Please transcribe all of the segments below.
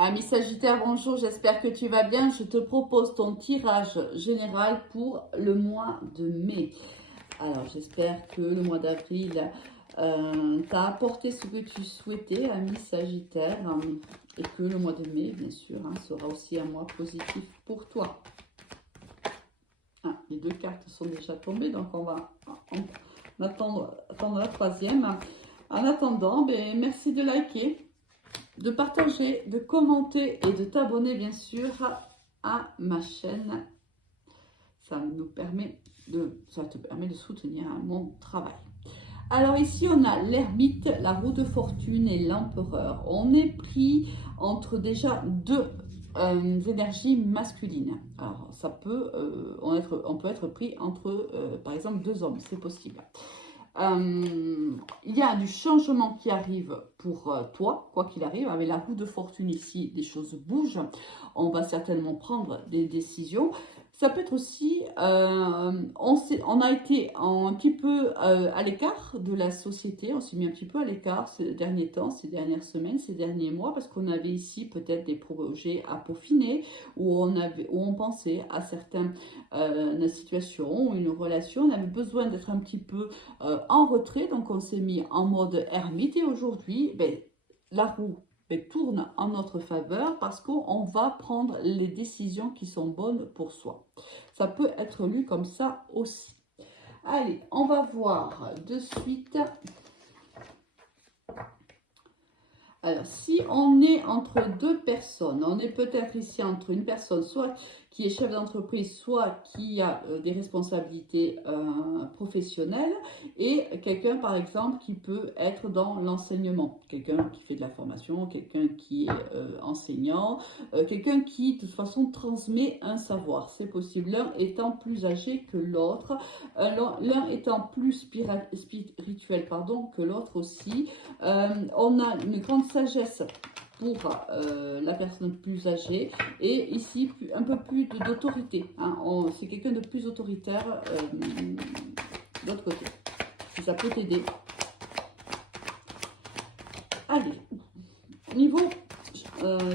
Ami Sagittaire, bonjour, j'espère que tu vas bien. Je te propose ton tirage général pour le mois de mai. Alors, j'espère que le mois d'avril t'a apporté ce que tu souhaitais, ami Sagittaire, et que le mois de mai, bien sûr, sera aussi un mois positif pour toi. Les deux cartes sont déjà tombées, donc on va attendre la troisième. En attendant, merci de liker, de partager, de commenter et de t'abonner bien sûr à ma chaîne. Ça te permet de soutenir mon travail. Alors ici on a l'ermite, la roue de fortune et l'empereur. On est pris entre déjà deux énergies masculines. Alors ça peut, on peut être pris entre par exemple deux hommes, c'est possible. Il y a du changement qui arrive pour toi, quoi qu'il arrive. Avec la roue de fortune ici, les choses bougent. On va certainement prendre des décisions. Ça peut être aussi, on a été un petit peu à l'écart de la société. On s'est mis un petit peu à l'écart ces derniers temps, ces dernières semaines, ces derniers mois, parce qu'on avait ici peut-être des projets à peaufiner, où on pensait à certaines situations, une relation. On avait besoin d'être un petit peu en retrait, donc on s'est mis en mode ermite et aujourd'hui, la roue tourne en notre faveur parce qu'on va prendre les décisions qui sont bonnes pour soi. Ça peut être lu comme ça aussi. Allez, on va voir de suite. Alors, si on est entre deux personnes, on est peut-être ici entre une personne soit qui est chef d'entreprise, soit qui a des responsabilités professionnelles, et quelqu'un, par exemple, qui peut être dans l'enseignement. Quelqu'un qui fait de la formation, quelqu'un qui est enseignant, quelqu'un qui, de toute façon, transmet un savoir. C'est possible. L'un étant plus âgé que l'autre, l'un étant plus spirituel que l'autre aussi. On a une grande sagesse pour la personne plus âgée et ici un peu plus d'autorité. C'est quelqu'un de plus autoritaire de l'autre côté. Si ça peut t'aider. Allez, niveau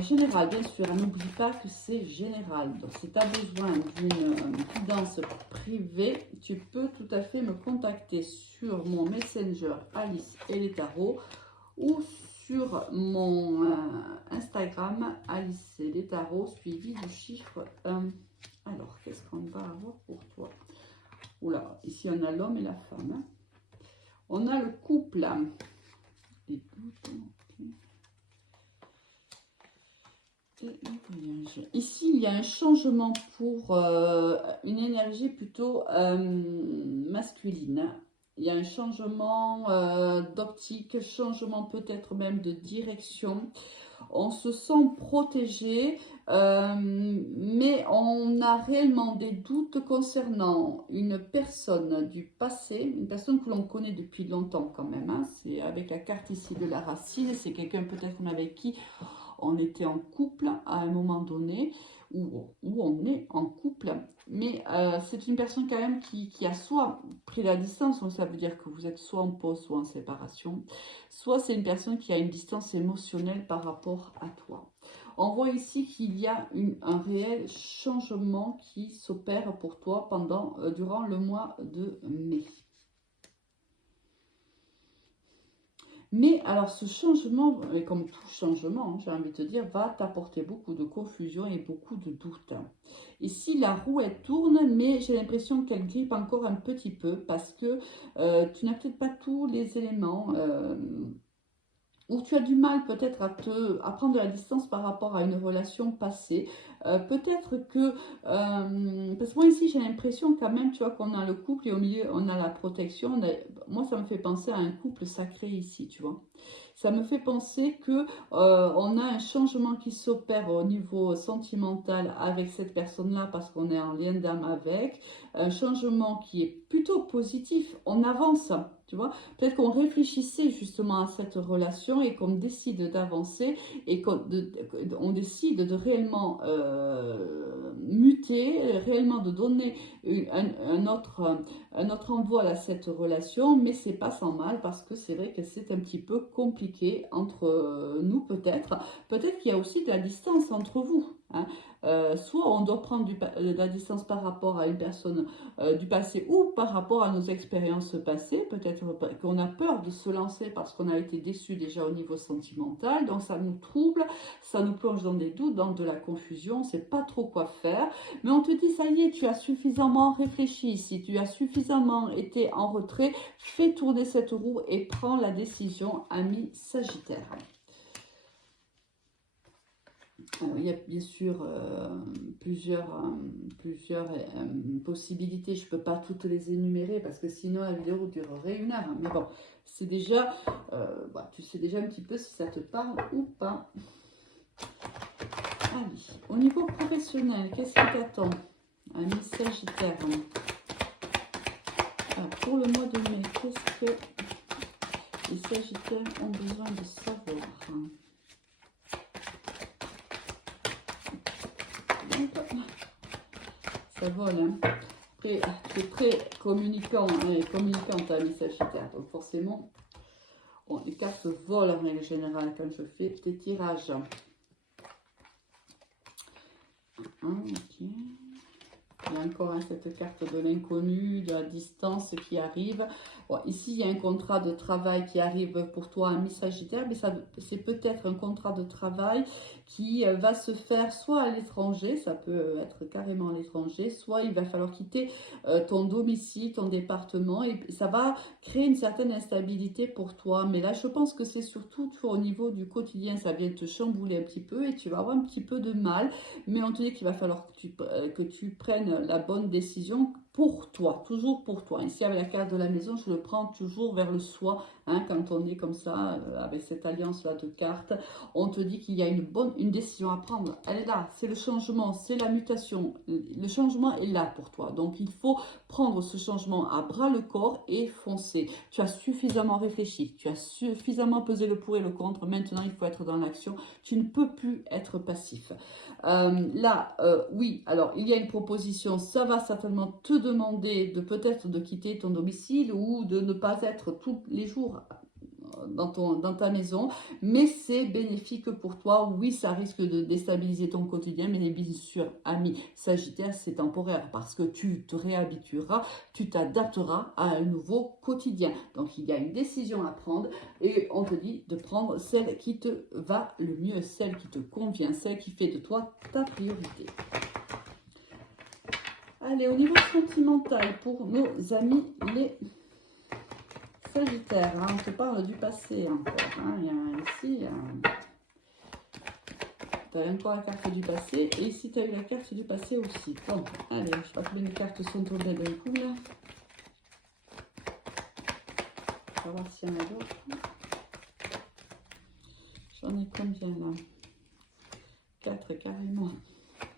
général, bien sûr, n'oublie pas que c'est général. Donc, si tu as besoin d'une guidance privée, tu peux tout à fait me contacter sur mon Messenger Alice et les tarots ou sur mon Instagram Alice et les tarots suivi du chiffre 1. Alors, qu'est-ce qu'on va avoir pour toi? Oula, ici on a l'homme et la femme. On a le couple. Les ici, il y a un changement pour une énergie plutôt masculine. Il y a un changement d'optique, changement peut-être même de direction. On se sent protégé, mais on a réellement des doutes concernant une personne du passé, une personne que l'on connaît depuis longtemps quand même. C'est avec la carte ici de la racine, c'est quelqu'un peut-être avec qui on était en couple à un moment donné, ou on est en couple, mais c'est une personne quand même qui a soit pris la distance, donc ça veut dire que vous êtes soit en pause, soit en séparation, soit c'est une personne qui a une distance émotionnelle par rapport à toi. On voit ici qu'il y a un réel changement qui s'opère pour toi durant le mois de mai. Mais alors ce changement, comme tout changement, j'ai envie de te dire, va t'apporter beaucoup de confusion et beaucoup de doutes. Ici, la roue, elle tourne, mais j'ai l'impression qu'elle grippe encore un petit peu parce que tu n'as peut-être pas tous les éléments. Ou tu as du mal peut-être à prendre de la distance par rapport à une relation passée. Peut-être que, parce que moi ici j'ai l'impression quand même, tu vois, qu'on a le couple et au milieu on a la protection. Moi ça me fait penser à un couple sacré ici, tu vois. Ça me fait penser que on a un changement qui s'opère au niveau sentimental avec cette personne-là parce qu'on est en lien d'âme avec. Un changement qui est plutôt positif. On avance. tu vois. Peut-être qu'on réfléchissait justement à cette relation et qu'on décide d'avancer et qu'on décide de réellement muter, réellement de donner un autre envol à cette relation, mais c'est pas sans mal parce que c'est vrai que c'est un petit peu compliqué entre nous peut-être. Peut-être qu'il y a aussi de la distance entre vous, hein. Soit on doit prendre de la distance par rapport à une personne du passé ou par rapport à nos expériences passées. Peut-être qu'on a peur de se lancer parce qu'on a été déçu déjà au niveau sentimental. Donc ça nous trouble, ça nous plonge dans des doutes, dans de la confusion. On ne sait pas trop quoi faire. Mais on te dit, ça y est, tu as suffisamment réfléchi. Si tu as suffisamment été en retrait, fais tourner cette roue et prends la décision, ami Sagittaire. Alors, il y a bien sûr plusieurs possibilités. Je ne peux pas toutes les énumérer parce que sinon la vidéo durerait 1 heure. Mais bon, c'est déjà, tu sais déjà un petit peu si ça te parle ou pas. Allez, au niveau professionnel, qu'est-ce qui t'attend, ami Sagittaire? Alors, pour le mois de mai, qu'est-ce que les Sagittaires ont besoin de savoir? Ça vole, hein. Après, tu es très communicant, hein, communicante, ami Sagittaire. Donc forcément, bon, les cartes volent en règle générale quand je fais tes tirages. Ok. Il y a encore hein, cette carte de l'inconnu, de la distance qui arrive. Bon, ici, il y a un contrat de travail qui arrive pour toi, ami Sagittaire, mais c'est peut-être un contrat de travail qui va se faire soit à l'étranger, ça peut être carrément à l'étranger, soit il va falloir quitter ton domicile, ton département, et ça va créer une certaine instabilité pour toi. Mais là, je pense que c'est surtout au niveau du quotidien, ça vient te chambouler un petit peu et tu vas avoir un petit peu de mal. Mais on te dit qu'il va falloir que tu prennes la bonne décision pour toi, toujours pour toi. Ici, avec la carte de la maison, je le prends toujours vers le soi. Hein, quand on est comme ça, avec cette alliance-là de cartes, on te dit qu'il y a une décision à prendre. Elle est là, c'est le changement, c'est la mutation. Le changement est là pour toi. Donc, il faut prendre ce changement à bras le corps et foncer. Tu as suffisamment réfléchi, tu as suffisamment pesé le pour et le contre. Maintenant, il faut être dans l'action. Tu ne peux plus être passif. Oui, alors il y a une proposition, ça va certainement te demander de peut-être de quitter ton domicile ou de ne pas être tous les jours dans ta maison, mais c'est bénéfique pour toi. Oui, ça risque de déstabiliser ton quotidien, mais bien sûr, ami Sagittaire, c'est temporaire parce que tu te réhabitueras, tu t'adapteras à un nouveau quotidien. Donc, il y a une décision à prendre et on te dit de prendre celle qui te va le mieux, celle qui te convient, celle qui fait de toi ta priorité. Allez, au niveau sentimental, pour nos amis les Sagittaire, hein, on te parle du passé encore. Hein, il y a ici, tu as encore la carte du passé. Et ici, tu as eu la carte du passé aussi. Bon, allez, je sais pas combien de cartes sont tombées d'un coup là. On va voir s'il y en a d'autres. J'en ai combien là? 4 carrément.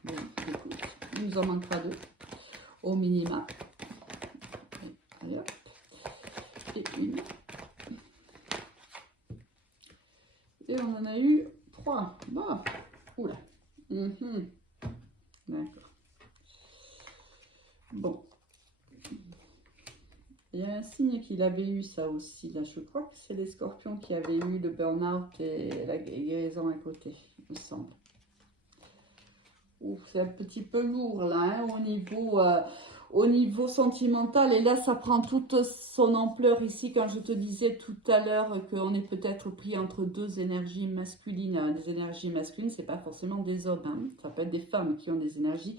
Bon, écoute, il nous en manquera 2 au minima. Allez hop. Et une. Et on en a eu 3. Bon, oula. D'accord. Bon. Il y a un signe qu'il avait eu ça aussi. Là, je crois que c'est les scorpions qui avaient eu le burn-out et la guérison à côté, il me semble. Ouf, c'est un petit peu lourd là, hein, au niveau sentimental. Et là, ça prend toute son ampleur ici quand je te disais tout à l'heure qu'on est peut-être pris entre 2 énergies masculines. Des énergies masculines, c'est pas forcément des hommes. Hein. Ça peut être des femmes qui ont des énergies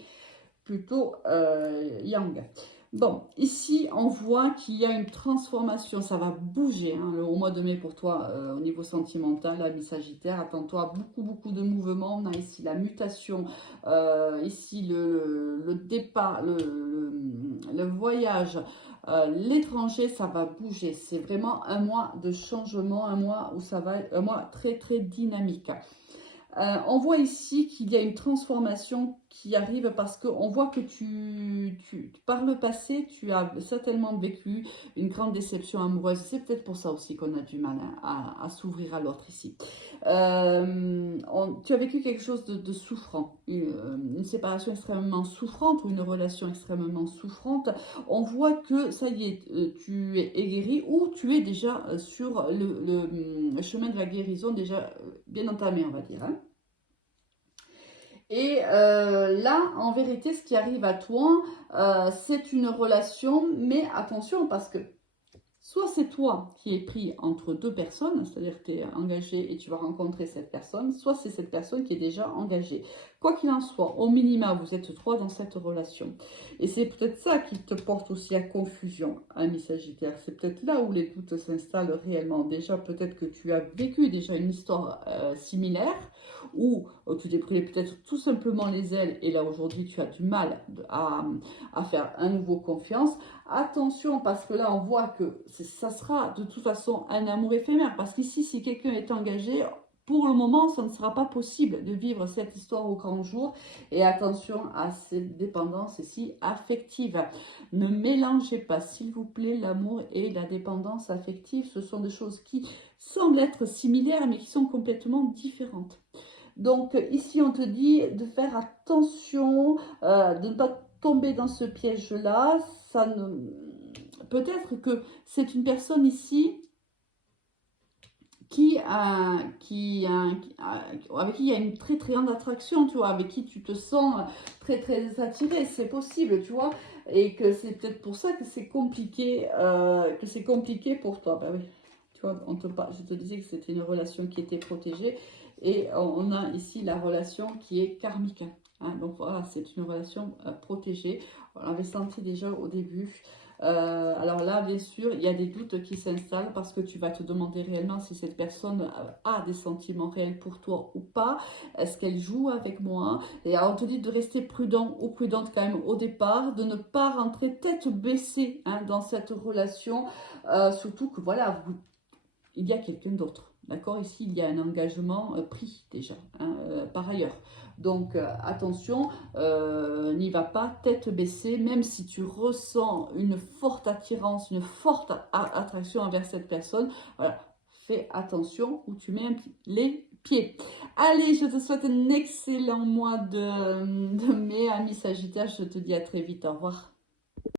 plutôt yang. Bon, ici, on voit qu'il y a une transformation, ça va bouger hein, au mois de mai pour toi au niveau sentimental, ami Sagittaire. Attends-toi à beaucoup de mouvements. On a ici la mutation, ici le départ, le voyage, l'étranger, ça va bouger. C'est vraiment un mois de changement, un mois où ça va être un mois très dynamique. On voit ici qu'il y a une transformation qui arrive parce qu'on voit que par le passé, tu as certainement vécu une grande déception amoureuse. C'est peut-être pour ça aussi qu'on a du mal à s'ouvrir à l'autre ici. Tu as vécu quelque chose de souffrant, une séparation extrêmement souffrante ou une relation extrêmement souffrante. On voit que ça y est, tu es guéri ou tu es déjà sur le chemin de la guérison, déjà bien entamé, on va dire. Hein. Et là, en vérité, ce qui arrive à toi, c'est une relation, mais attention, parce que soit c'est toi qui es pris entre deux personnes, c'est-à-dire que tu es engagé et tu vas rencontrer cette personne, soit c'est cette personne qui est déjà engagée. Quoi qu'il en soit, au minima, vous êtes trois dans cette relation. Et c'est peut-être ça qui te porte aussi à confusion, ami Sagittaire. C'est peut-être là où les doutes s'installent réellement. Déjà, peut-être que tu as vécu déjà une histoire similaire, ou tu t'es pris peut-être tout simplement les ailes, et là aujourd'hui tu as du mal à faire à nouveau confiance. Attention, parce que là on voit que ça sera de toute façon un amour éphémère, parce qu'ici si quelqu'un est engagé, pour le moment, ça ne sera pas possible de vivre cette histoire au grand jour. Et attention à cette dépendance ici affective. Ne mélangez pas, s'il vous plaît, l'amour et la dépendance affective. Ce sont des choses qui semblent être similaires, mais qui sont complètement différentes. Donc ici, on te dit de faire attention, de ne pas tomber dans ce piège-là. Peut-être que c'est une personne ici avec qui il y a une très très grande attraction, tu vois, avec qui tu te sens très très attiré, c'est possible, tu vois, et que c'est peut-être pour ça que c'est compliqué pour toi. Ben oui, tu vois, je te disais que c'était une relation qui était protégée, et on a ici la relation qui est karmique. Hein, donc voilà, c'est une relation protégée. On l'avait senti déjà au début. Alors là, bien sûr, il y a des doutes qui s'installent parce que tu vas te demander réellement si cette personne a des sentiments réels pour toi ou pas. Est-ce qu'elle joue avec moi? Et alors, on te dit de rester prudent ou prudente quand même au départ, de ne pas rentrer tête baissée hein, dans cette relation. Surtout que voilà, il y a quelqu'un d'autre. D'accord. Ici, il y a un engagement pris déjà, hein, par ailleurs. Donc, attention, n'y va pas tête baissée, même si tu ressens une forte attirance, une forte attraction envers cette personne. Voilà, fais attention où tu mets les pieds. Allez, je te souhaite un excellent mois de mai, ami Sagittaire. Je te dis à très vite. Au revoir.